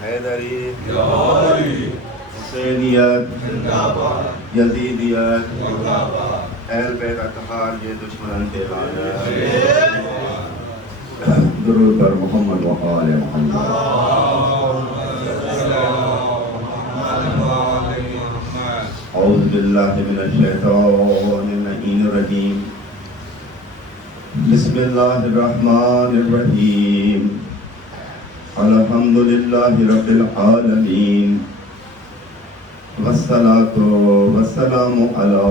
हैदरी, हुसैनियत, यजीदियत, अहल बैत अतहार ये दुश्मन के दुरूद पर मोहम्मद व आले मोहम्मद। औज़ु बिल्लाहि मिनश शैतानिर रजीम। बिस्मिल्लाहिर रहमानिर रहीम। अल्हम्दुलिल्लाहि रब्बिल आलमीन। वस्सलातु वस्सलामु अला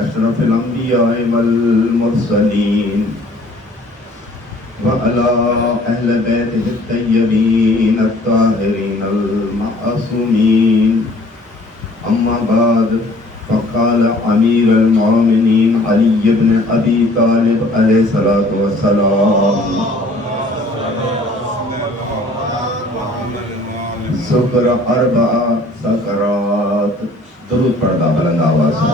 अशरफिल अंबिया'i वल मुरसलीन व अला अहले बैतिहि तय्यबीन अत्ताहिरीन अल मासूमीन। अम्मा बाद फ़क़ाल अमीरुल मोमिनीन अली इब्न अबी तालिब अलैहिस्सलातु वस्सलाम शुक्र अरबा सकरात। दुरूद पढ़दा बुलंद आवाज़ से।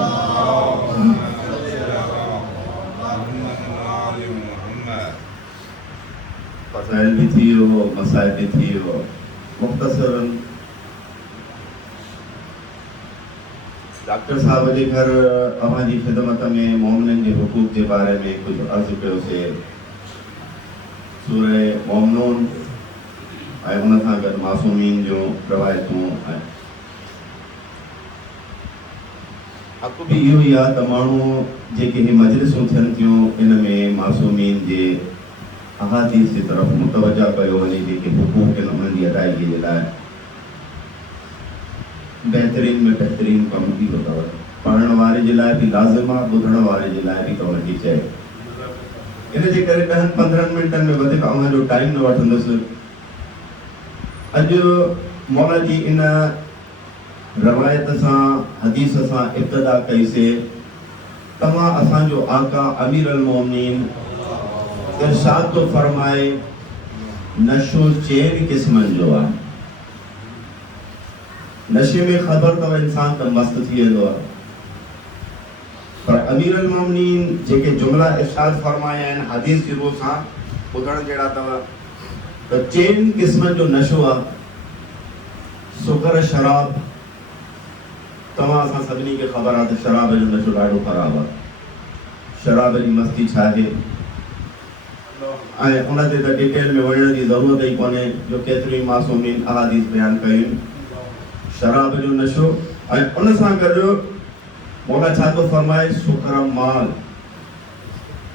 फज़ाइल भी थी हो, मसाइल भी थी हो। मुख्तसरन डॉक्टर साहब जे घर अवां जी ख़िदमत में मोमिनन जे हुकूक जे बारे में कुछ अर्ज़ कयो से। सूरह मोमिनून ऐं उन सां गॾु मासूमीन जूं रवायतूं ऐं हक़ बि इहो ई आहे त माण्हू जेके ही मजलिसूं थियनि थियूं इन में मासूमीन जे अहादीस जी तरफ़ मुतवजा कयो वञे, जेके हुकूक आहिनि उन्हनि जी अदायगी जे लाइ बहितरीन में बहितरीन कमु इहो अथव। पढ़ण वारे जे लाइ बि लाज़िम आहे, ॿुधण वारे जे लाइ बि त उनजी चए। इन जे करे 10-15 मिंटनि में वधीक अव्हां जो टाइम न वठंदुसि। अॼु मौला जी इन रवायत सां हदीस सां इब्तिदा कईसीं। तव्हां असांजो आका अमीरुल मोमिनीन इरशाद तो फरमाए नशो 4 क़िस्मनि जो आहे। नशे में ख़बर अथव इंसान त मस्त थी वेंदो आहे, पर अमीरुल मोमिनीन जेके जुमला इरशाद फरमाया आहिनि हदीस जी रूह सां ॿुधण जहिड़ा अथव त 4 क़िस्मनि जो नशो आहे। सुगर शराब, तव्हां असां सभिनी खे ख़बर आहे त शराब जो नशो ॾाढो ख़राबु आहे। शराब जी मस्ती छा आहे ऐं उन ते त डिटेल में वञण जी ज़रूरत ई कोन्हे, जो केतिरी मासूमीन अहादीस बयानु कयूं। शराब जो नशो ऐं उन सां गॾु मौला छा थो फरमाए, सुकर माल,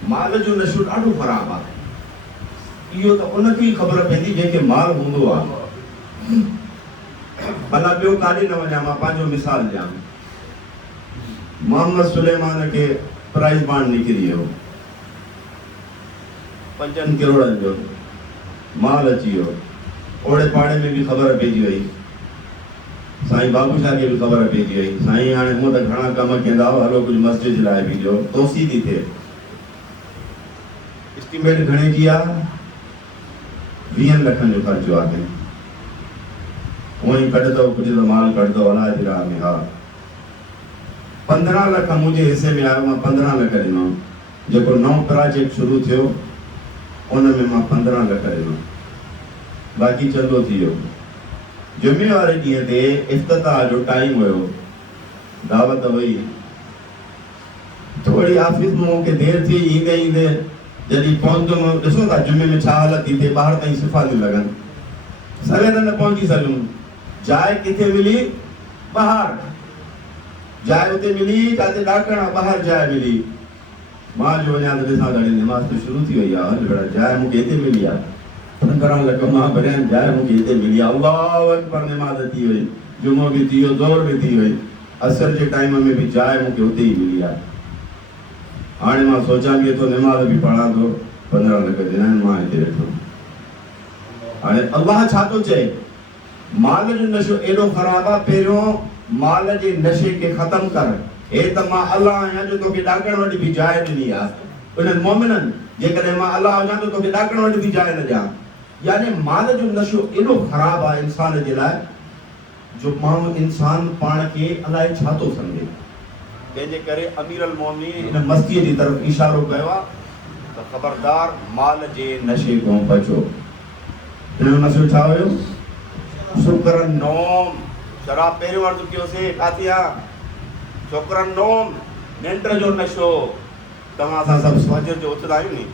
माल जो नशो ॾाढो ख़राबु आहे। इहो त उनखे ई ख़बर पवंदी जंहिंखे माल हूंदो आहे। भला ॿियो काॾे न वञा, मां पंहिंजो मिसाल ॾियां। मोहम्मद सुलेमान खे प्राइज़ बांड निकिरी वियो, 5 करोड़नि जो माल अची वियो। ओड़े पाड़े में बि ख़बर पइजी वई, साईं बाबूशाह खे बि ख़बर पइजी वई, साईं हाणे मूं त घणा कम कंदा हुआ, हलो कुझु मस्जिद लाइ बि ॾियो। तोसी थी थिए। एस्टिमेट घणे जी आहे? 20 लखनि जो ख़र्चो आहे। उहो ई कढंदव, कुझु त माल कढंदव अलाए जी राह में। हा, 15 लख मुंहिंजे हिसे में आयो, मां 15 लख ॾिनो। जेको नओं प्रोजेक्ट शुरू थियो उन में मां 15 लख ॾिनो, बाक़ी चंदो थी वियो। जुमे वारे ॾींहं ते इफ्तिताह जो टाइम हुयो, दावत हुई। थोड़ी ऑफिस में मूंखे देरि थी, ईंदे ईंदे जॾहिं पहुतुमि, ॾिसो था जुमे में छा हालत थी थिए, ॿाहिरि ताईं सिफ़ा थियूं लॻनि, सवेर न पहुची सघूं। जाइ किथे मिली? ॿाहिरि। जाइ उते मिली जिते ॾाकण ॿाहिरि जाइ मिली। मां जो वञा त ॾिसां त नमाज़ त शुरू थी वई आहे, हल बेटा जाइ मूंखे हिते मिली आहे। 15 लख मां भरिया, जाइ मूंखे हिते मिली आहे। अल्लाहु अकबर, नमाज़ थी वई, जुमो बि थी वियो, ज़ोर बि थी वई। असर जे टाइम में बि जाइ मूंखे उते ई मिली आहे। हाणे मां सोचां बि थो नमाज़ बि पढ़ां थो, 15 लख ॾिना आहिनि, मां हिते वेठो। हाणे अल्लाह छा थो चए? माल जो नशो एॾो ख़राबु आहे, पहिरियों माल जे नशे खे ख़तमु कर। हे त मां अलाह आहियां जो तोखे ॾाकण वटि बि जाइ ॾिनी आहे। उन्हनि मोमिननि जेकॾहिं मां अलाह हुजां त तोखे ॾाकण वटि बि जाइ न ॾियां। यानी माल जो नशो एॾो ख़राबु आहे इंसान जे लाइ, जो माण्हू इंसान पाण खे अलाए छा थो सम्झे। तंहिंजे करे अमीरुल मोमिनीन इन मस्तीअ जी तरफ़ इशारो कयो आहे त ख़बरदार माल जे नशे खां बचो। हिन जो नशो छा हुयो? शुक्रन नोम शराब पहिरियों अर्ज़ु कयोसीं काथी आहे शुक्रन नोम निंड जो नशो तव्हां असां सभु फजर जो उथंदा आहियूं नी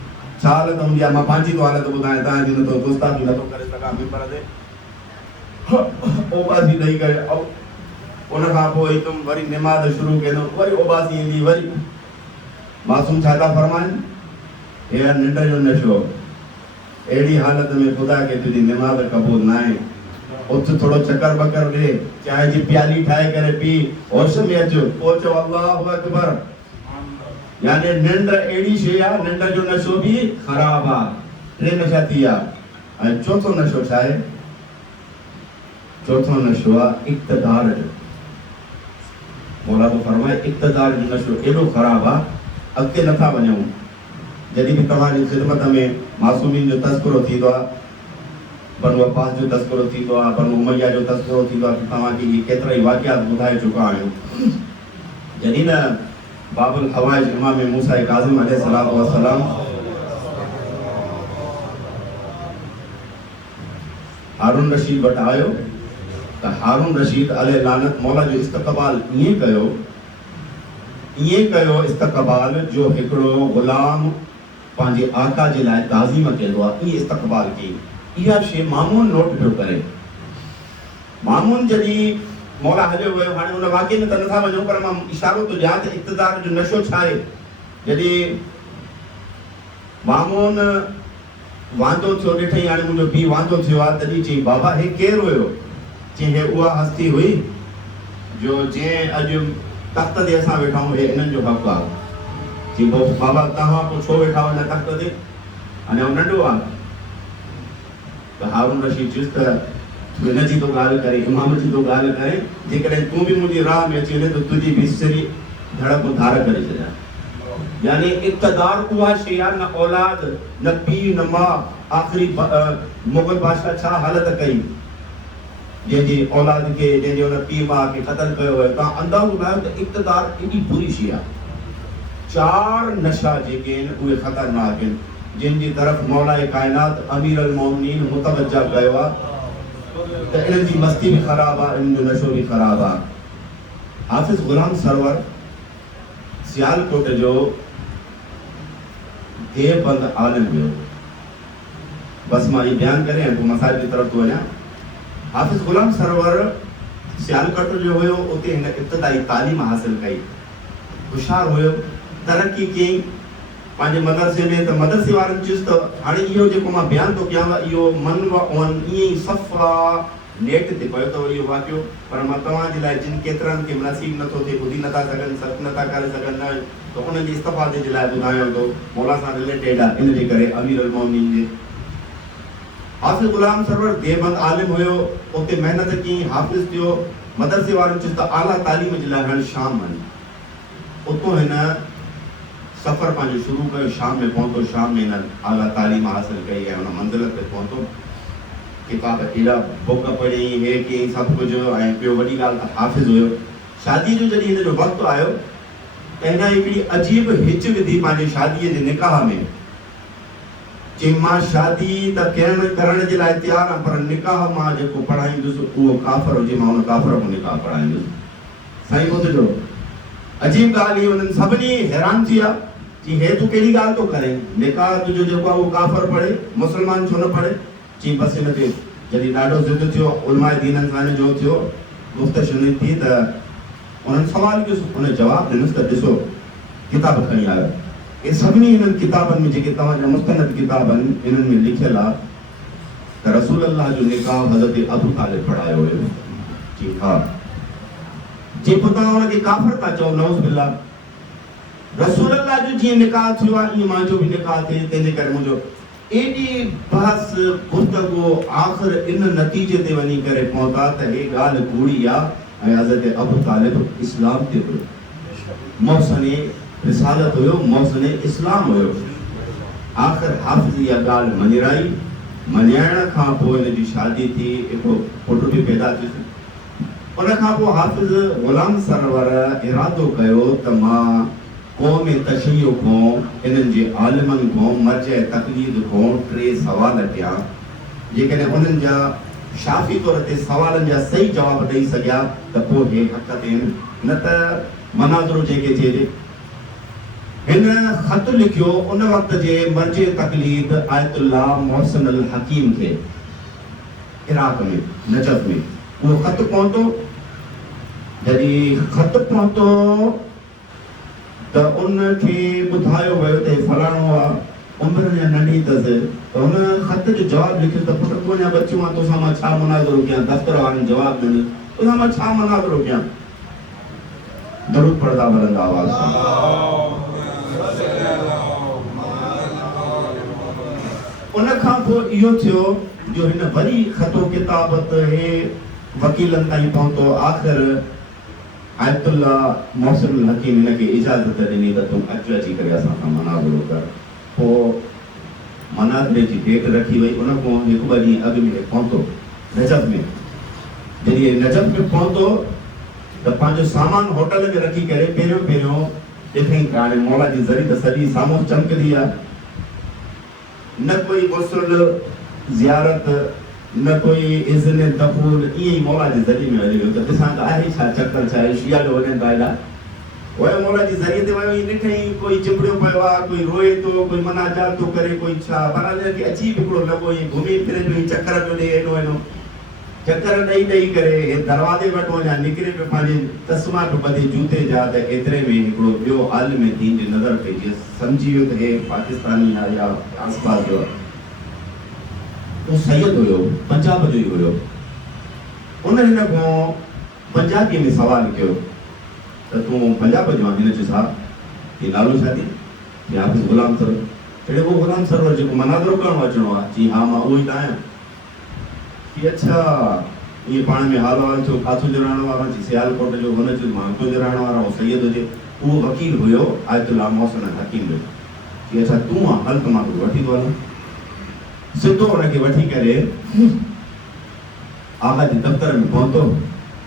छा हालत हूंदी आहे मां पंहिंजी थो हालत ॿुधायां तव्हांजी नथो दोस्तार बि नथो करे सघां मिंबर ते ओबासी ॾेई करे उन खां पोइ हिकु वरी निमाज़ शुरू कयो वरी ओबासी ईंदी वरी मासूम छा था फरमाइनि हे निंड जो नशो अहिड़ी हालत में ख़ुदा खे तुंहिंजी निमाज़ क़बूल न आहे उथ थोरो चकर बकर ॾे चांहि जी प्याली ठाहे करे पी होश में अचो पोइ चओ अल्लाहु अकबर यानी निंड अहिड़ी शइ आहे निंड जो नशो बि ख़राबु आहे टे नशा थी विया ऐं चोथों नशो छा आहे चौथों नशो आहे इक़्तिदार जो मौला तो फरमाए इक़्तिदार जो नशो एॾो ख़राबु आहे अॻिते नथा वञूं जॾहिं बि तव्हांजी ख़िदमत में मासूमीन जो तस्करो थींदो आहे बनु अब्बास जो तस्करो थींदो आहे बनु उमैया जो तस्करो थींदो आहे तव्हांखे इहे केतिरा ई वाक़ियात ॿुधाए चुका आहियूं जॾहिं न बाबुल हवाइज इमाम मूसा काज़िम अलैहिस्सलातु वस्सलाम हारून रशीद वटि आयो त हारून रशीद अलैहि लानत मौला जो इस्तक़बाल ईअं कयो इस्तक़बाल जो हिकिड़ो ग़ुलाम पंहिंजे आका जे लाइ ताज़ीम कंदो आहे ईअं इस्तक़बाल कई इहा शइ मामून नोट पियो करे मामून जॾहिं मौला हलियो वियो हाणे हुन वाक़े में त नथा वञूं पर मां इशारो थो ॾियां त इक़्तिदार जो नशो छा आहे जॾहिं मामून वांदो थियो ॾिठई हाणे मुंहिंजो पीउ वांदो थियो आहे तॾहिं चई बाबा हे केरु हुयो चई हे उहा हस्ती हुई जो जंहिं अॼु तख़्त ते असां वेठा आहियूं हे इन्हनि जो हक़ु आहे चई बाबा तव्हां पोइ छो वेठा आहियो हिन तख़्त ते अञा नंढो आहे त हारून रशीद चयुसि त हिन जी तो ॻाल्हि करे इमाम जी तो ॻाल्हि करे जेकॾहिं तूं बि मुंहिंजी राह में अची वञे त तुंहिंजी बि सिरी धड़क धार करे छॾियां यानी इक़्तिदार उहा शइ आहे न औलाद न पीउ न माउ आख़िरी मुग़ल बादशाह छा हालत कई जंहिंजी औलाद खे जंहिंजे हुन पीउ माउ खे क़तल कयो वियो तव्हां अंदाज़ो लॻायो त इक़्तिदार एॾी बुरी शइ आहे चार नशा जेके आहिनि उहे ख़तरनाक आहिनि जिन जी तरफ़ मौलाए काइनात अमीर अल मोमिनीन मुतवज्जा कयो आहे त इन्हनि जी मस्ती बि ख़राबु आहे इन्हनि जो नशो बि ख़राबु आहे हाफ़िज़ ग़ुलाम सरवर सियालकोट जो देवबंद आलिम हुयो बसि मां इहो बयानु करे ऐं पोइ मसाइल जी तरफ़ थो वञा हाफ़िज़ ग़ुलाम सरवर सियालकोट जो हुयो उते हिन इब्तिदाई तालीम हासिल कई होशियारु हुयो तरक़ी कयईं पंहिंजे मदरसे में त मदरसे वारनि चयुसि त हाणे इहो जेको मां बयानु थो कयां इहो मन व ओन ईअं ई सफ़ा नेट ते पियो अथव इहो वाक़ियो पर मां तव्हांजे लाइ जिन केतिरनि खे नसीब नथो थिए ॿुधी नथा सघनि सर्च नथा करे सघनि त उन्हनि जे इस्तफ़ादे जे लाइ ॿुधायां थो मौला सां रिलेटेड आहे इन जे करे अमीर अल मोमिनीन जे हाफ़िज़ ग़ुलाम सरवर देवबंद आलिम हुयो उते महिनत कई हाफ़िज़ थियो मदरसे वारनि चयुसि त आला तालीम जे लाइ हाणे शाम वञ उतो हिन सफ़र पंहिंजो शुरू कयो शाम में पहुतो शाम में हिन आला तालीम हासिल कई ऐं हुन मंज़िल ते पहुतो किताब एॾा बुक पढ़ियईं हे कयईं सभु कुझु ऐं ॿियो वॾी ॻाल्हि त हाफ़िज़ हुयो शादी जो जॾहिं हिन जो वक़्तु आयो त हिन हिकिड़ी अजीब हिच विधी पंहिंजे शादीअ जे निकाह में चई मां शादी त करण जे लाइ तयारु आहियां पर निकाह मां जेको पढ़ाईंदुसि उहो काफ़र हुजे मां हुन काफ़र को निकाह पढ़ाईंदुसि साईं ॿुधिजो अजीब ॻाल्हि इहा उन्हनि सभिनी हैरान थी विया चई हे तूं कहिड़ी ॻाल्हि थो करे निकाह तुंहिंजो जेको आहे उहो काफ़र पढ़े मुस्लमान छो न पढ़े चई बसि हिन ते जॾहिं ॾाढो ज़िद थियो उलमाए दीननि सां जो थियो गुफ़्त शुनी थी त उन्हनि सवाल कयोसि उन जवाबु ॾिनुसि त ॾिसो किताब खणी आयो इहे सभिनी हिननि किताबनि में जेके तव्हांजा मुस्तनद किताब आहिनि इन्हनि में लिखियलु आहे त रसूल अल्लाह जो निकाह हज़रत अबू तालिब पढ़ायो हुयो जी हा जे पोइ तव्हां हुनखे काफ़िर था चओ नऊज़ बिल्लाह रसूल अल्लाह जो जीअं निकाह थियो आहे ईअं मुंहिंजो बि निकाह थिए तंहिंजे करे मुंहिंजो एॾी बहस गुफ़्तगू आख़िर इन नतीजे ते वञी करे पहुता त हे ॻाल्हि कूड़ी आहे ऐं हज़रत अबू तालिब इस्लाम ते हुयो मौसने रिसालत हुयो मौसने इस्लाम हुयो आख़िर हाफ़िज़ इहा ॻाल्हि मञाई मञाइण खां पोइ हिन जी शादी थी हिकु पुट बि पैदा थियुसि उन खां पोइ हाफ़िज़ ग़ुलाम सरवर इरादो कयो त मां क़ौम तशय्युअ खां इन्हनि जे आलिमनि खां मर्ज तक़लीद खां टे सवाल कया जेकॾहिं उन्हनि जा शाफ़ी तौर ते सवालनि जा सही जवाब ॾेई सघिया त पोइ हे हक़ ते आहिनि, न त मनाज़रो जेके चइजे। हिन ख़त लिखियो उन वक़्त जे मर्जे तक़लीद आयतुल्लाह मोहसिन अल हकीम खे इराक़ में नजफ़ में। उहो ख़त पहुतो, जॾहिं ख़त पहुतो त उनखे ॿुधायो वियो त फलाणो आहे, उमिरि अञा नंढी अथसि, त हुन ख़त जो जवाबु लिखियो त पुट तूं अञा बचियो आहे, तोसां मां छा मुनाज़रो कयां, दफ़्तर वारनि जवाबु ॾिनो, तोसां मां छा मुनाज़रो कयां। दरूद पढ़ंदा वलंदा आवाज़ उन खां पोइ इहो थियो जो हिन वरी ख़तो किताबत हे वकीलनि ताईं पहुतो। आख़िर आयतुल्लाह मोहसिन अल हकीम हिनखे इजाज़त ॾिनी त तूं अची करे असां सां मुनाज़रो कर। पोइ मुनाज़रे जी डेट रखी वई। उन खां हिकु ॿ ॾींहं अॻु में पहुतो नजफ़ में। जॾहिं नजफ़ में पहुतो त पंहिंजो सामान होटल में रखी करे पहिरियों ॾिठईं त हाणे मौला जी ज़री त सॼी साम्हूं चमकदी आहे, न कोई गुस्ल ज़ियारत, न कोई इज़्न दख़ूल, ईअं ई मौला जी ज़री में हली वियो त ॾिसां त आहे छा चक्कर छा आहे, शिया ॾे वञनि था एॾा। वियो मौला जी ज़रिए ते वियो, ॾिठईं कोई चिंबड़ियो पियो आहे, कोई रोए थो, कोई मनाजात थो करे, कोई छा। बहरहाल हिनखे अजीब हिकिड़ो लॻो, ईअं घुमी फिरे पियो, चकर पियो ॾे एॾो एॾो, चकर ॾेई करे दरवाज़े वटि वञा निकिरे पियो, पंहिंजे तस्मा पियो ॿधे जूते जा। त एतिरे में हिकिड़ो ॿियो आलिम दीन जी नज़र पइजी, सम्झी वियो त हे पाकिस्तानी आहे या आसपास जो। उहो सैयद हुयो, पंजाब जो ई हुयो। उन हिन खां पंजाबीअ में सवालु कयो त तूं पंजाब जो आहे? हिन चयो छा, ही नालो छा थी? हाफ़िज़ ग़ुलाम सरवर। चए उहो ग़ुलाम सरवर जेको मुनाज़रो करणु अचिणो आहे? जी हा, मां उहो ई त आहियां। अच्छा, ये पाण में हाल वाल थियो, काथो जो रहण वारो? जी सियालकोट जो। हुन चयो मां हितो जो रहण वारो, ऐं सैयद हुजे। उहो वकील हुयो आयतुल्लाह मोहसिन अल हकीम जो। कि अच्छा तूं आहे, हल त मां तोखे वठी थो हलां। सिधो हुनखे वठी करे आगा जे दफ़्तर में पहुतो।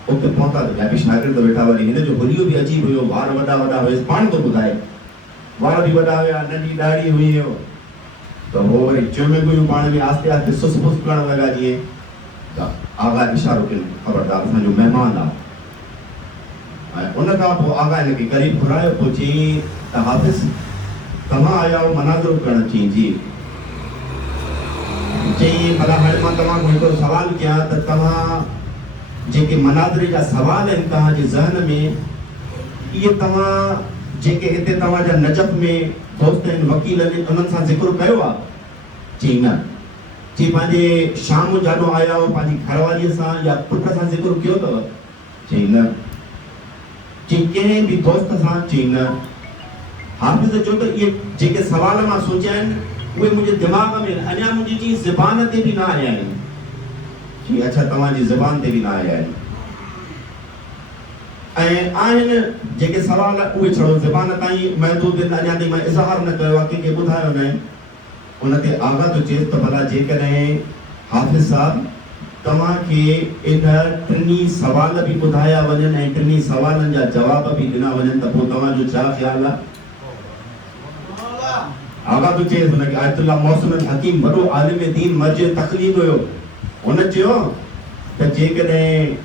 उते पहुता त ॿिया बि शागिर्द वेठा। वरी हिन जो हुलियो बि अजीब हुयो, वार वॾा वॾा हुयसि, पाण थो ॿुधाए, वार बि वॾा हुया, नंढी ॾाढ़ी हुई हो। त हो वरी चुमिक हुयूं पाण में, आस्ते आस्ते सुस फुस करणु लॻा जीअं। त आगा इशारो कयो, ख़बरदार असांजो महिमान आहे। ऐं उन खां पोइ आगा हिनखे क़रीब घुरायो। पोइ चई त हाफ़िज़ तव्हां आया हो मुनाज़रो करणु? चई जी। चई भला हाणे मां तव्हांखां हिकिड़ो सवाल कयां त तव्हां जेके मुनाज़रे जा सवाल आहिनि तव्हांजे ज़हन में, इहे तव्हां जेके हिते तव्हांजा नजफ़ में दोस्त आहिनि, वकील आहिनि, उन्हनि सां ज़िक्र कयो आहे? चई न। चई पंहिंजे शाम जाॾो आया हो, पंहिंजी घरवारीअ सां या पुट सां ज़िक्र कयो अथव? चई न। चई कंहिं बि दोस्त सां? चई न। हाफ़िज़ चयो त इहे जेके सवाल मां सोचिया आहिनि उहे मुंहिंजे दिमाग़ में अञा मुंहिंजी ज़बान ते बि न आया आहिनि। चई अच्छा, तव्हांजी ज़बान ते बि न आया आहिनि। ऐं आहिनि जेके सवाल उहे छड़ो ज़बान ताईं महदूद आहिनि, अञा ताईं मां इज़हार न कयो आहे, कंहिंखे ॿुधायो न आहे। उन ते आगा थो चएसि त भला जेकॾहिं हाफ़िज़ साहब तव्हांखे इन टिनी सवाल बि ॿुधाया वञनि ऐं टिनी सवालनि जा जवाब बि ॾिना वञनि त पोइ तव्हांजो छा ख़्यालु आहे? आगा थो चएसि हुनखे, आयतुल्लाह मोहसिन अल हकीम वॾो आलिम दीन मर्जे तक़लीद हुयो। हुन चयो त जेकॾहिं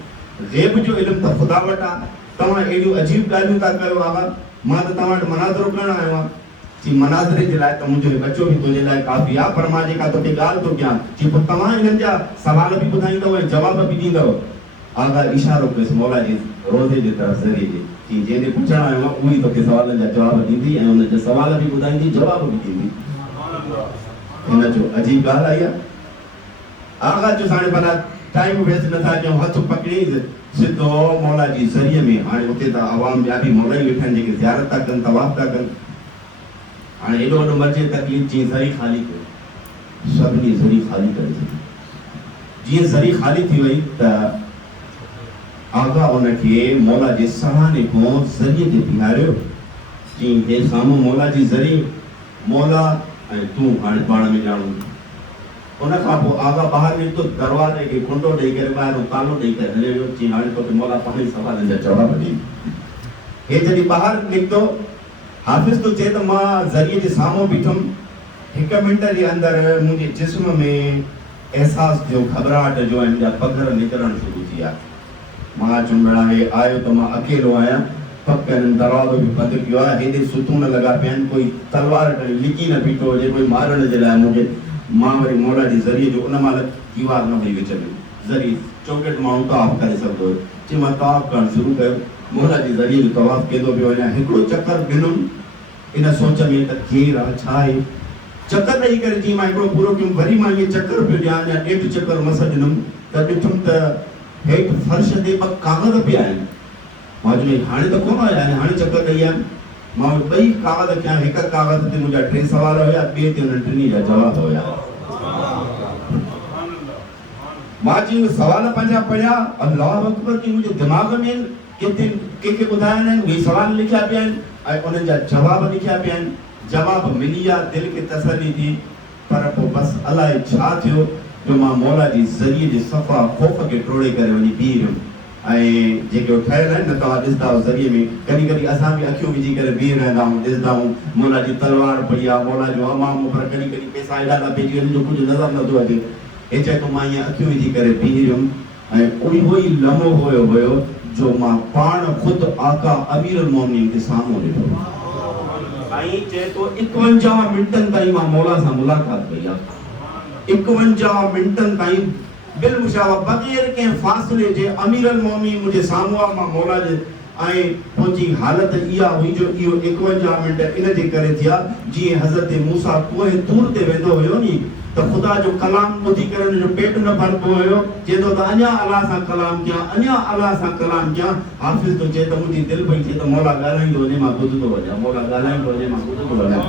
ग़ैब जो इल्मु त ख़ुदा वटि आहे, तव्हां एॾियूं अजीब ॻाल्हियूं था कयो आगा, मां त तव्हां वटि मुनाज़रो करणु आयो आहियां। चई मुनाज़रे जे लाइ त मुंहिंजो बचो बि तुंहिंजे लाइ काफ़ी आहे, पर मां जेका तोखे ॻाल्हि थो कयां, चई पोइ तव्हां इन्हनि जा सवाल बि ॿुधाईंदव ऐं जवाब बि ॾींदव? आगा इशारो कयुसि मौला जी रोज़े जे तरफ़ ज़रिए जे, चई जंहिंजे पुछणु आयो आहे उहो ई तोखे सवालनि जा जवाब ॾींदी ऐं हुन जा सवाल बि ॿुधाईंदी, जवाब बि ॾींदी। हिन जो अजीब ॻाल्हि आई आहे। आगा जो हाणे भला टाइम वेस्ट नथा कयूं, हथ पकड़ीसि सिधो मौला जी ज़रिए में। हाणे उते त आवाम ॿिया बि मौला ई वेठा आहिनि जेके ज़ियारत था कनि, तवाफ़ था कनि। हाणे एॾो वॾो मर्जे तकलीफ़, चई ज़री ख़ाली कयो, सभिनी ज़री ख़ाली करे छॾी। जीअं ज़री ख़ाली थी वई त आगा उनखे मौला जे सराहने खां ज़रिए ते बीहारियो। चई हे साम्हूं मौला जी ज़री, मौला ऐं तूं हाणे पाण में ॼाणूं। उन खां पोइ आगा ॿाहिरि निकितो, दरवाज़े खे कुंडो ॾेई करे ॿाहिरि तालो ॾेई करे हलियो वियो। चई हाणे तोखे मौला पंहिंजे सवालनि जा जवाब ॾींदी। हे जॾहिं ॿाहिरि निकितो, हाफ़िज़ तो चए त मां ज़रिए जे साम्हूं बीठुमि, 1 मिंट जे अंदरि मुंहिंजे जिस्म में एहसास जो घबराहट जो है मुंहिंजा पघर निकिरणु शुरू थी विया। मां चुंबड़ा हे आयो तो मां अकेलो आहियां, पकनि दरवाज़ो बि बंदि कयो आहे, हेॾे सुतून लॻा पिया आहिनि, कोई तलवार खणी लिकी न बीठो हुजे कोई मारण जे लाइ मूंखे। मां वरी मौला जे ज़रिए जो उन महिल दीवार न हुई विच में, ज़रिए चौकट माण्हू तवाफ़ करे सघंदो हुयो। चई मां तवाफ़ करणु शुरू कयो, मौला जे ज़रिए जो तवाफ़ कंदो पियो वञा। हिकिड़ो चकर ॾिनुमि इन सोच में त केरु आहे छा आहे, चकर ॾेई करे जीअं मां हिकिड़ो पूरो कयुमि, वरी मां इहे चकर पियो ॾियां, अञा ॾेढ चकर मस ॾिनुमि त ॾिठुमि त हेठि फर्श ते ॿ कागज़ पिया आहिनि। मां चयो हाणे त कोन आया आहिनि, हाणे चकर ॾेई आयुमि। मां ॿई कागज़ कया, हिक कागज़ ते मुंहिंजा 3 सवाल हुया, ॿिए ते हुन टिनी जा जवाब हुया। मां चयो सवाल पंहिंजा पढ़िया, अल्लाह अकबर, की मुंहिंजे दिमाग़ में कंहिंखे ॿुधाइणा आहिनि, उहे सवाल लिखिया पिया आहिनि ऐं उन्हनि जा जवाब लिखिया पिया आहिनि। जवाब मिली विया, दिलि खे तसल्ली थी। पर पोइ बसि अलाए छा थियो जो मां मौला जी ज़रिए जे सफ़ा ख़ौफ़ खे टोड़े करे वञी बीह रहियुमि। ऐं जेके ठहियल आहिनि न, तव्हां ॾिसंदा हो ज़रिए में कॾहिं कॾहिं असां बि अखियूं विझी करे बीह रहंदा आहियूं, ॾिसंदा आहियूं मौला जी तलवार पई आहे, मौला जो अमाम, पर कॾहिं कॾहिं पैसा हेॾा था पइजी वञनि जो कुझु नज़र नथो अचे। हे चए थो मां ईअं अखियूं विझी करे बीह रहियुमि ऐं उहो ई लम्हो हुयो जो मां पाण ख़ुदि आका अमीरुल मोमिनीन खे साम्हूं ॾिठो। ऐं चए थो 51 मिंटनि ताईं मां मौला सां मुलाक़ात कई आहे। 51 मिंटनि ताईं बिलमुशावा बग़ैर कंहिं फ़ासिले जे अमीरुल मोमिनीन मुंहिंजे साम्हूं आहे, मां मौला जे। ऐं मुंहिंजी हालत इहा हुई जो इहो 51 मिंट इन जे करे थिया जीअं हज़रत मूसा कोहे तूर ते वेंदो हुयो नी, त ख़ुदा जो कलाम ॿुधी करे हुनजो पेट न भरबो हुयो, चए थो त अञा अलाह सां कलाम कयां, अञा अलाह सां कलाम कयां। हाफ़िज़ तो चए त मुंहिंजी दिलि पई थिए त मौला ॻाल्हाईंदो वञे, मां ॿुधंदो वञां, मौला ॻाल्हाईंदो वञे, मां ॿुधंदो वञां।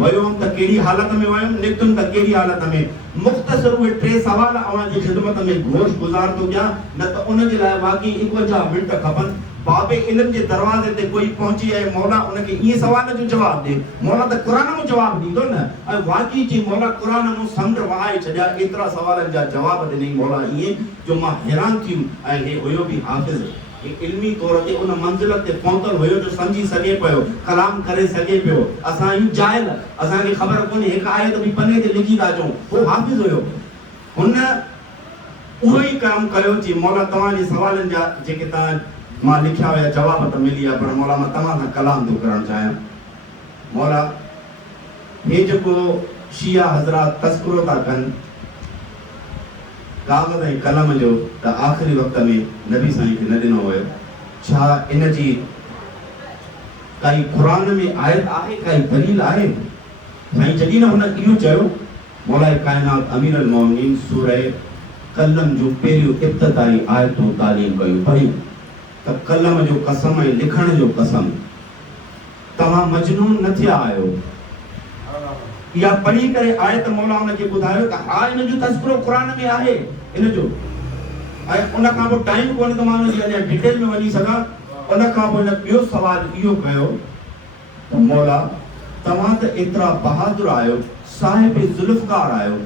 वियो हुअमि त कहिड़ी हालत में वियुमि, निकितुमि त कहिड़ी हालत में। मुख़्तसर उहे 3 सवाल अव्हांजी ख़िदमत में घोष गुज़ार थो कयां, न त उन जे लाइ वाक़ई 51 मिंट खपनि। बाबे इल्म जे दरवाज़े ते कोई पहुची आहे, मौला उनखे इहे सवाल जो जवाब ॾे। मौला त क़ुरान में जवाब ॾींदो न, ऐं वाक़ई जी मौला क़ुरान में समुंड वहाए छॾिया, एतिरा सवालनि जा जवाब ॾिनई मौला ईअं जो मां हैरान थियुमि। ऐं हे हुयो बि हाफ़िज़, इल्मी तौर ते उन मंज़िल ते पहुतल हुयो जो सम्झी सघे पियो, कलाम करे सघे पियो। असां आहियूं जाहिल, असांखे ख़बर कोन्हे, हिकु आयत बि पने ते लिखी था अचूं। उहो हाफ़िज़ हुयो, हुन उहो ई कमु कयो। जी मौला तव्हांजे सवालनि जा जेके तव्हां मां लिखिया हुया जवाब त मिली विया, पर मौला मां तव्हां सां कलाम थो करणु चाहियां। मौला हे जेको शिया हज़रात तस्करो था कनि कागज़ ऐं कलम जो, त आख़िरी वक़्त में नबी साईं खे न ॾिनो हुयो, छा इन जी काई क़ुरान में आयत आहे, काई दलील आहे? साईं जॾहिं न हुन इहो चयो, मौला काइनात अमीरुल मोमिनीन सूरह कलम जो पहिरियों इब्तिदाई आयतूं तालीम कयूं पढ़ियूं त कलम जो कसम ऐं लिखण जो कसम, तव्हां मजनून न थिया आहियो। इहा पढ़ी करे आयत मौला हुनखे ॿुधायो त हा इन जो तज़किरो क़ुरान में आहे इन जो। ऐं उन खां पोइ टाइम कोन्हे त मां हुनजी अञा डिटेल में वञी सघां। उन खां पोइ हिन ॿियो सवाल इहो कयो त मौला तव्हां त एतिरा बहादुर आहियो, साहिब ज़ुल्फ़कार आहियो,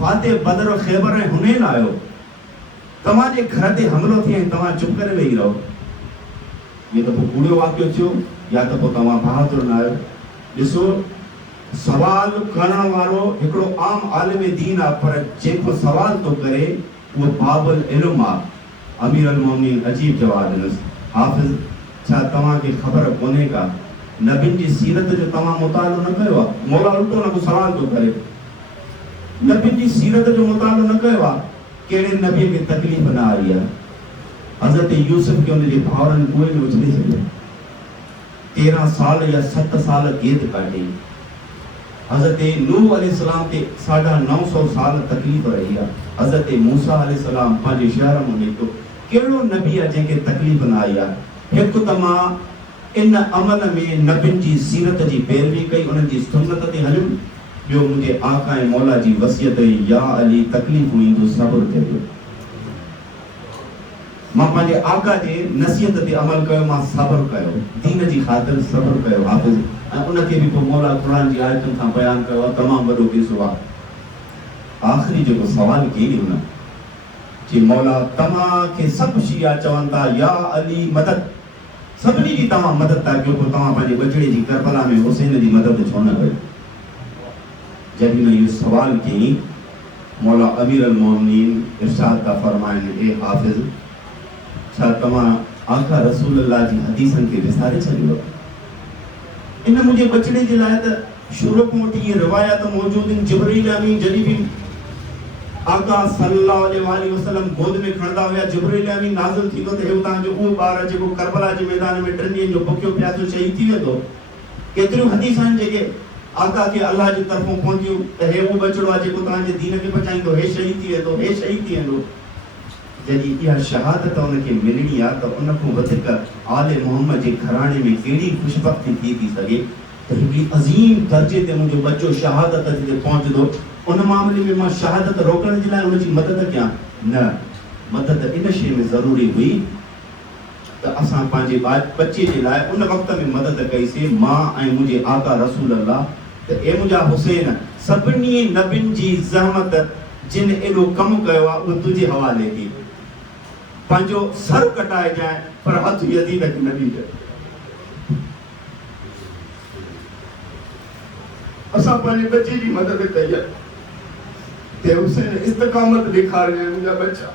फातिह बदर ख़ैबर ऐं हुनैन आहियो, तव्हांजे घर ते हमिलो थिए ऐं तव्हां चुप करे वेही रहो। इहो त पोइ कूड़ो वाक़ियो थियो, या त पोइ तव्हां बहादुर न आहियो। ॾिसो, सवाल करण वारो हिकिड़ो आम आलिम दीन आहे, पर जेको सवाल थो करे उहो बाबुल इल्म आहे। अमीरुल मोमिनीन अजीब जवाब ॾिनसि, हाफ़िज़ छा तव्हांखे ख़बर कोन्हे का नबियुनि जी सीरत जो तव्हां मुतालो न कयो आहे? मौला उल्टो न को सवाल थो करे, नबियुनि जी सीरत जो मुतालो न कयो आहे? कहिड़े नबीअ खे तकलीफ़ न आई आहे? हज़रत यूसुफ खे हुनजे भाउरनि कुएं में उछले छॾियो, 13 साल या 7 साल क़ैद काटी। हज़रत नूह अलैहिस्सलाम ते 950 साल तकलीफ़ रही आहे। हज़रत मूसा अलैहिस्सलाम पंहिंजे शहर में निकितो, कहिड़ो नबी आहे जंहिंखे तकलीफ़ न आई आहे? हिकु त मां इन अमल में नबियुनि जी सीरत जी पैरवी कई, उन्हनि जी सुन्नत ते हलियुमि। ॿियो मुंहिंजे आका ऐं मौला जी वसियत या अली तकलीफ़ूं ईंदो सब्र कयो। मां पंहिंजे आका जे नसीहत ते अमल कयो, मां सब्र कयो, दीन जी ख़ातिर सब्र कयो हाफ़िज़। ऐं उनखे बि पोइ मौला क़ुरान जी आयतुनि सां बयानु कयो आहे, तमामु वॾो किसो आहे। आख़िरी जेको सवाल कई हुन चई, मौला तव्हांखे सभु शिया चवनि था या अली मदद, सभिनी जी तव्हां मदद था कयो, पोइ तव्हां पंहिंजे बचड़े जी करबला में हुसैन जी मदद छो न कयो? जॾहिं न इहो सवाल कयईं मौला अमीर अल मोमिनीन इरशाद था फरमाइनि, ए हाफिज़, छा तव्हां आका रसूलुल्लाह जी हदीसनि खे विसारे छॾियो? इन मुंहिंजे बचड़े जे लाइ त शुरू खां वठी इहे रिवायत मौजूद आहिनि। जिब्रील अमीन जॾहिं बि आका सल्लल्लाहु अलैहि वसल्लम गोद में खणंदा हुआ, जिब्रील अमीन नाज़िल थींदो त हे तव्हांजो उहो ॿार जेको करबला जे मैदान में 3 ॾींहंनि जो बुखियो प्यासो शहीद थी वेंदो। केतिरियूं हदीस आहिनि जेके आका खे अल्लाह जी तरफ़ों पहुतियूं त हे उहो बचड़ो आहे जेको तव्हांजे दीन खे बचाईंदो, हे शहीद थी वेंदो, हे शहीद थी वेंदो। जॾहिं इहा शहादत उनखे मिलणी आहे त उन खां वधीक आले मोहम्मद जे घराणे में कहिड़ी ख़ुशबख़्ती थी सघे त हिकिड़ी अज़ीम दर्जे ते मुंहिंजो बच्चो शहादत ते पहुचंदो। उन मामले में मां शहादत रोकण जे लाइ उनजी मदद कयां न, मदद इन शइ में ज़रूरी हुई त असां पंहिंजे बच्चे जे लाइ उन वक़्त में मदद कईसीं, मां ऐं मुंहिंजे आका रसूल अल्लाह, त ए मुंहिंजा हुसैन, सभिनी नबियुनि जी ज़हमत जिन एॾो कमु कयो आहे उहो तुंहिंजे हवाले थी। पंहिंजो सर कटाए जाए पर हथ यदीद खे न ॾींदे। असां पंहिंजे बच्चे जी मदद कई आहे ते हुसैन इस्तक़ामत ॾेखारे। मुंहिंजा बच्चा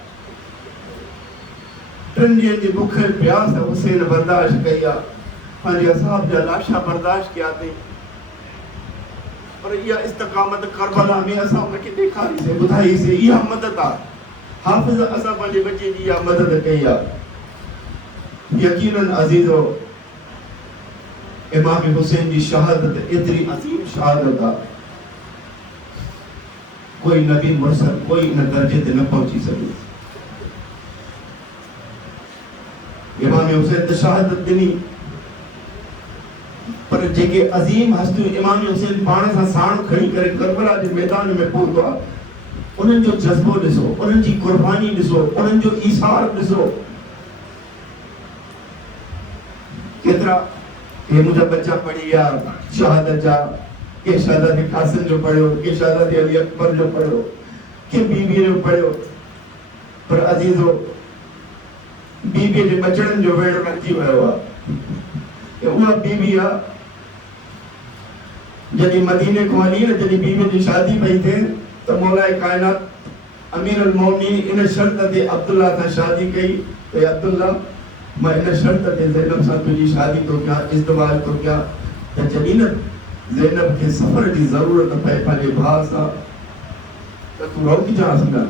3 ॾींहंनि जी बुख प्यास हुसैन बर्दाश्त कई आहे, पंहिंजे असहाब जा लाशा बर्दाश्त कया अथई, पर इहा इस्तक़ामत करबला में असां उनखे ॾेखारीसीं, ॿुधाईसीं। इहा मदद आहे। हाफ़िज़ असां पंहिंजे बच्चे जी इहा मदद कई आहे। यकीनन अज़ीज़ो, इमाम हुसैन जी शहादत एतिरी अज़ीम शहादत आहे, कोई नबी मुरसल कोई इन दर्जे ते न पहुची सघे। इमाम हुसैन त शहादत ॾिनी, पर जेके अज़ीम हस्तियूं इमाम हुसैन पाण सां साण खणी करे करबला जे मैदान में पहुतो आहे, उन्हनि जो जज़्बो ॾिसो, उन्हनि जी कुर्बानी ॾिसो, उन्हनि जो ईसार ॾिसो। केतिरा हे मुंहिंजा बच्चा पढ़ी विया शहादत जा, के शहादत कासिम जो पढ़ियो, के शहादत अली अकबर जो पढ़ियो, के बीबी जो पढ़ियो, पर अज़ीज़ो बीबी जे बचड़नि जो वेड़ो रखजी वियो आहे। उहा बीबी आहे जॾहिं मदीने खां हली न, जॾहिं बीबी जी शादी पई थिए त मौलाए कायनात अमीर अल मोमिनीन इन शर्त ते अब्दुल्ला सां शादी कई त अब्दुल्ला, मां इन शर्त ते ज़ैनब सां तुंहिंजी शादी थो कयां, इज़्दिवाज थो कयां, त जॾहिं न ज़ैनब खे सफ़र जी ज़रूरत पए पंहिंजे भाउ सां त तूं रोकजांसि न।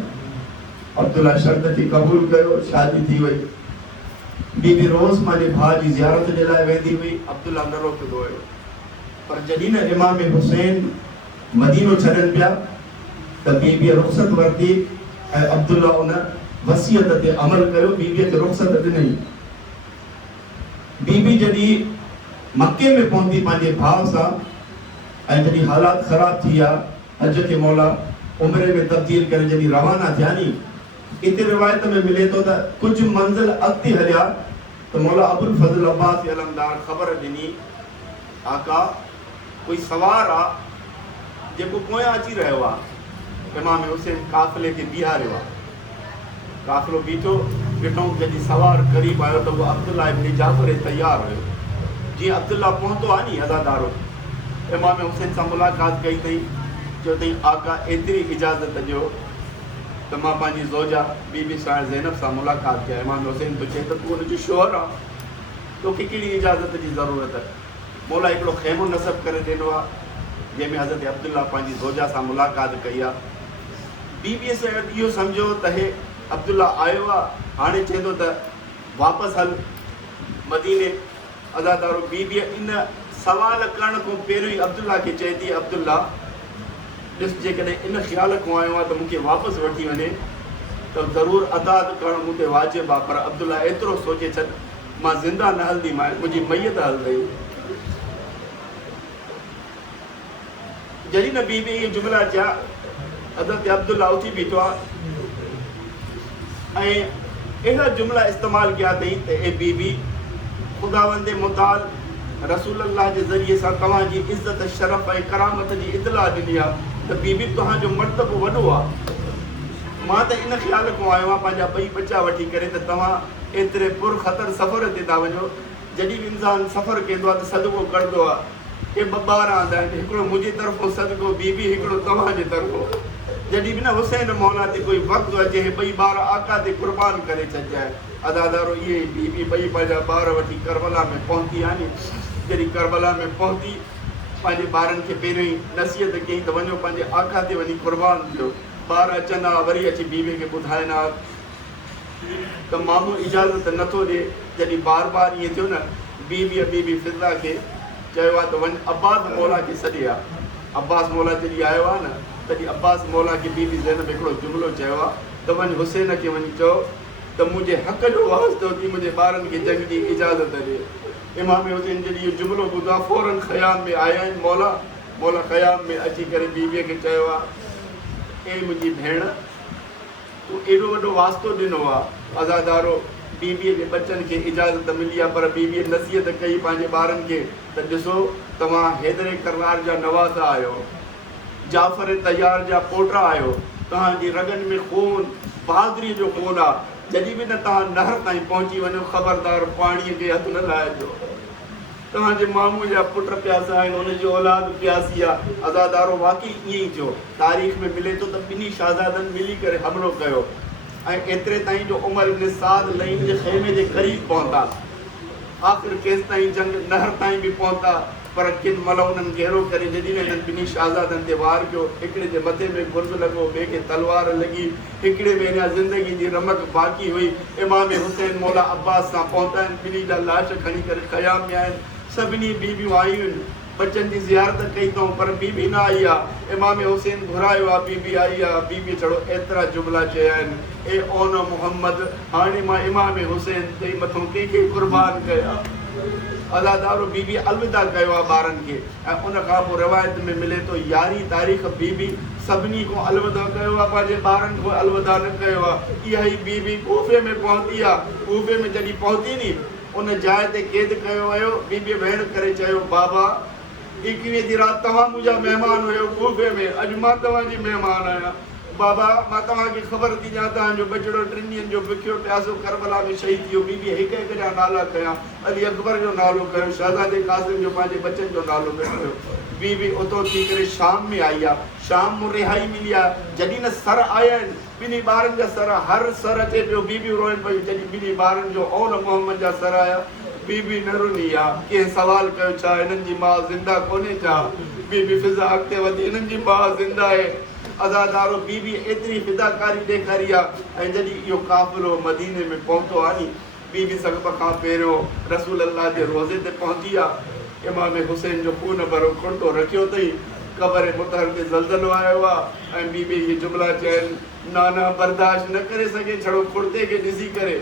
अब्दुल्ला शर्त खे क़बूल कयो, शादी थी वई। बीबी रोज़ पंहिंजे भाउ जी ज़ियारत जे लाइ वेंदी हुई, अब्दुल्ला न रोकंदो हुयो। पर जॾहिं न इमाम हुसैन मदीनो छॾनि पिया त बीबीअ रुख़्सत वरिती ऐं अब्दुल्ला उन वसीयत ते अमल कयो, बीबीअ खे रुख़्सत ॾिनई। बीबी जॾहिं मके में पहुती पंहिंजे भाउ सां ऐं जॾहिं हालात ख़राब थी विया, हज खे मौला उम्रे में तब्दील करे जॾहिं रवाना थिया नी, इते रिवायत में मिले थो त कुझु मंज़िल अॻिते हलिया त मौला अबुल फज़ल अब्बास अलमदार ख़बर ॾिनी, आका कोई सवार आहे जेको पोयां अची रहियो आहे। इमाम हुसैन काफ़िले खे बीहारियो आहे, काफ़िलो बीठो, ॾिठो जॾहिं सवार क़रीब आयो त उहो अब्दुल्ला इब्न जाफ़र तयारु हुयो। जीअं अब्दुल्ला पहुतो आहे नी अदादारो, इमाम हुसैन सां मुलाक़ात कई अथई, चयो अथई आका एतिरी इजाज़त ॾियो त मां पंहिंजी ज़ौजा बीबी साहिब ज़ैनब सां मुलाक़ात कयां। इमाम हुसैन तो चए त तूं हुनजो शोहर आहे, तोखे कहिड़ी इजाज़त जी ज़रूरत आहे? मौला हिकिड़ो ख़ैमो नसब करे ॾिनो आहे जंहिंमें हज़रत अब्दुल्ला पंहिंजी ज़ौजा सां मुलाक़ात कई आहे। बीबीअ सां इहो सम्झो त हे अब्दुल्ला आयो आहे, हाणे चए थो त वापसि हल मदीने। अदादारो बीबीअ इन सवाल करण खां पहिरियों ई अब्दुल्ला खे चए थी, अब्दुल्ला ॾिस, जेकॾहिं इन ख़्याल खां आयो आहे त मूंखे वापसि वठी वञे त ज़रूरु अदाद करणु मूं ते वाजिबु आहे, पर अब्दुल्ला एतिरो सोचे छॾ, मां ज़िंदा न हलंदी, मां मुंहिंजी मैयत हलंदी। जॾहिं न बीबी इहे जुमिला चया, हज़रत अब्दुल्ला उथी बीठो आहे ऐं अहिड़ा जुमिला इस्तेमालु कया अथई त ए बीबी, ख़ुदावंदे मुताल रसूल अल्लाह जे ज़रिए सां तव्हांजी इज़त शरफ़ ऐं करामत जी इतला ॾिनी आहे त बीबी तव्हांजो मर्तबो वॾो आहे। मां त इन ख़्याल खां आयो आहियां पंहिंजा 2 बच्चा वठी करे त तव्हां एतिरे पुरख़तर सफ़र ते था वञो। जॾहिं बि इंसानु सफ़र कंदो आहे त सदको करंदो आहे के ॿार आंदा आहिनि, हिकिड़ो मुंहिंजी तरफ़ो सदको, बीबी हिकिड़ो तव्हांजे तरफ़ो। जॾहिं बि न हुसैन मौला ते कोई वक़्तु अचे, ॿई ॿार आका ते क़ुर्बान करे छॾिजाए। अदादारो इहे बीबी ॿई पंहिंजा ॿार वठी करबला में पहुती आहे नी। जॾहिं करबला में पहुती पंहिंजे ॿारनि खे पहिरियों ई नसीहत कई त वञो पंहिंजे आका ते वञी क़ुर्बान थियो। ॿार अचनि हा, वरी अची बीबी खे ॿुधाइनि हा त मामू इजाज़त नथो ॾिए। जॾहिं बार बार ईअं थियो न, बीबी फिज़ा खे चयो आहे त वञ अब्बास मौला खे सॾे आ। अब्बास मौला जॾहिं आयो आहे न, तॾहिं अब्बास मौला खे बीबी ज़ैनब हिकिड़ो जुमिलो चयो आहे त वञ हुसैन खे वञी चओ त मुंहिंजे हक़ जो वास्तो थी मुंहिंजे ॿारनि खे जंग जी इजाज़त ॾिए। इमाम हुसैन जॾहिं इहो जुमिलो ॿुधो आहे, फ़ौरन ख़याम में आया आहिनि। मौला ख़याम में अची करे बीबीअ खे चयो आहे, ए मुंहिंजी भेण, तूं एॾो वॾो वास्तो ॾिनो आहे। अज़ादारो बीबीअ जे बचनि खे इजाज़त मिली आहे, पर बीबीअ नसीहत कई पंहिंजे ॿारनि खे त ॾिसो, तव्हां हैदर करार जा नवाज़ा आहियो, जाफ़र तैयार जा पोटा आहियो, तव्हांजी रगनि में खून बहादुरीअ जो खून आहे। जॾहिं बि न तव्हां नहर ताईं पहुची वञो, ख़बरदार पाणीअ खे हथु न लाहिजो। तव्हांजे मामू जा पुट प्यासा आहिनि, हुनजी औलाद प्यासी आहे। अज़ादारो वाक़ई ईअं ई थियो। तारीख़ में मिले थो त ॿिन्ही शाहज़ादनि मिली करे हमिलो कयो ऐं एतिरे ताईं जो उमर इब्न साद लईन जे ख़ैमे जे क़रीब पहुता। आख़िर केसि ताईं जंग नहर ताईं बि पहुता, पर किन मलउननि घेरो करे जॾहिं हिननि ॿिन्ही शाहज़ादनि ते वार कयो, हिकिड़े जे मथे में गुर्ज़ लॻो, ॿिए खे तलवार लॻी, हिकिड़े में अञा ज़िंदगी जी रमक बाक़ी हुई। इमाम हुसैन मौला अब्बास सां पहुता आहिनि, ॿिन्ही जा लाश खणी करे ख़याम में आहिनि। सभिनी बीबियूं आयूं आहिनि, बच्चनि जी ज़ियारत कई अथऊं, पर बीबी न आई आहे। इमाम हुसैन घुरायो आहे, बीबी आई आहे। बीबी छड़ो एतिरा जुमिला चया आहिनि, ए ओन मोहम्मद, हाणे मां इमाम हुसैन ते मथां कंहिंखे क़ुर्बान कया। अज़ादारो बीबी अलविदा कयो आहे ॿारनि खे। ऐं उन खां पोइ रिवायत में मिले थो 11 तारीख़ बीबी सभिनी खां अलविदा कयो आहे, पंहिंजे ॿारनि खां अलविदा न कयो आहे। इहा ई बीबी कूफे में पहुती आहे। कूफे में जॾहिं पहुती नी, उन जाइ ते क़ैद कयो वियो। बीबी भेण करे चयो, बाबा 21 जी राति तव्हां मुंहिंजा महिमान हुयो कूफे में, अॼु मां तव्हांजी महिमान आहियां। बाबा मां तव्हांखे ख़बर थी ॾियां, तव्हांजो बचिड़ो 3 ॾींहंनि जो बुखियो प्यासो करबला में शहीद थियो। बीबी हिकु हिकु जा नाला कया, अली अकबर जो नालो कयो, शहज़ादे कासिम जो पंहिंजे बचनि जो नालो कयो। बीबी उतो थी करे शाम में आई आहे। शाम में रिहाई मिली आहे। जॾहिं न सर आया आहिनि, ॿिन्ही ॿारनि जा सर, हर सर अचे पियो, बीबियूं रोइनि पियूं। जॾहिं ॿिन्ही ॿारनि जो ओन मोहम्मद जा सर आया, बीबी न रुनी आहे। कंहिं सवाल कयो, छा हिननि जी माउ ज़िंदा कोन्हे छा? बीबी फिज़ा अॻिते वधी, हिननि जी माउ ज़िंदा आहे। अज़ादारो बीबी एतिरी फिदाकारी ॾेखारी आहे। ऐं जॾहिं इहो काफ़िलो मदीने में पहुतो आहे नी, बीबी सभ खां पहिरियों रसूल अल्लाह जे रोज़े ते पहुती आहे। इमाम हुसैन जो खून भरो कुर्तो रखियो अथई, क़बर मुतहर ते ज़लज़लो आयो आहे। ऐं बीबी इहे जुमिला चयनि, नाना बर्दाश्त न करे सघे छड़ो कुर्ते खे ॾिसी करे।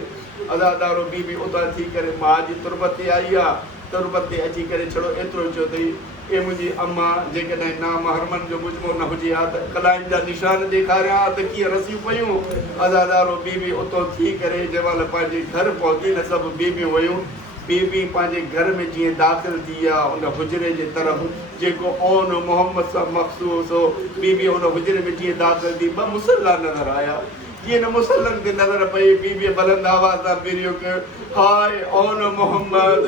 अज़ादारो बीबी उतां थी करे माउ जी तुरबत ते आई आहे। तुरबत ते अची करे छड़ो एतिरो चयो अथई, ए मुंहिंजी अम्मा, जेकॾहिं नामहरमनि जो मुजमो न हुजे हा त कलाइनि जा निशान ॾेखारिया हा त कीअं रसियूं पयूं। अज़ादारो बीबी उतो थी करे जंहिं महिल पंहिंजे घर पहुती न, सभु बीबियूं वयूं। बीबी पंहिंजे घर में जीअं दाख़िल थी आहे, उन हुजरे जे तरफ़ जेको ओन मोहम्मद सां मख़सूस हो, बीबी उन हुजरे में जीअं दाख़िल थी, 2 मुसल्ला नज़र आया। जीअं न मुसलनि खे नज़र पई, बीबीअ बुलंद आवाज़ सां बीरियो कयो, हाय ओन मोहम्मद,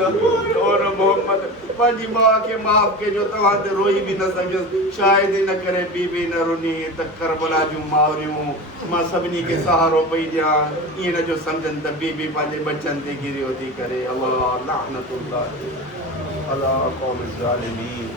ओन मोहम्मद, पंहिंजी माउ खे माफ़ कजो, तव्हां ते रोई बि न सघियसि। शायदि इन करे बीबी न रुनी त करबला जूं मावरियूं मां सभिनी खे सहारो पई ॾियां, ईअं न जो सम्झनि त बीबी पंहिंजे बचनि ते गिरियो थी करे। अल्लाह लानतुल्लाह अला क़ौम ज़ालिमीन।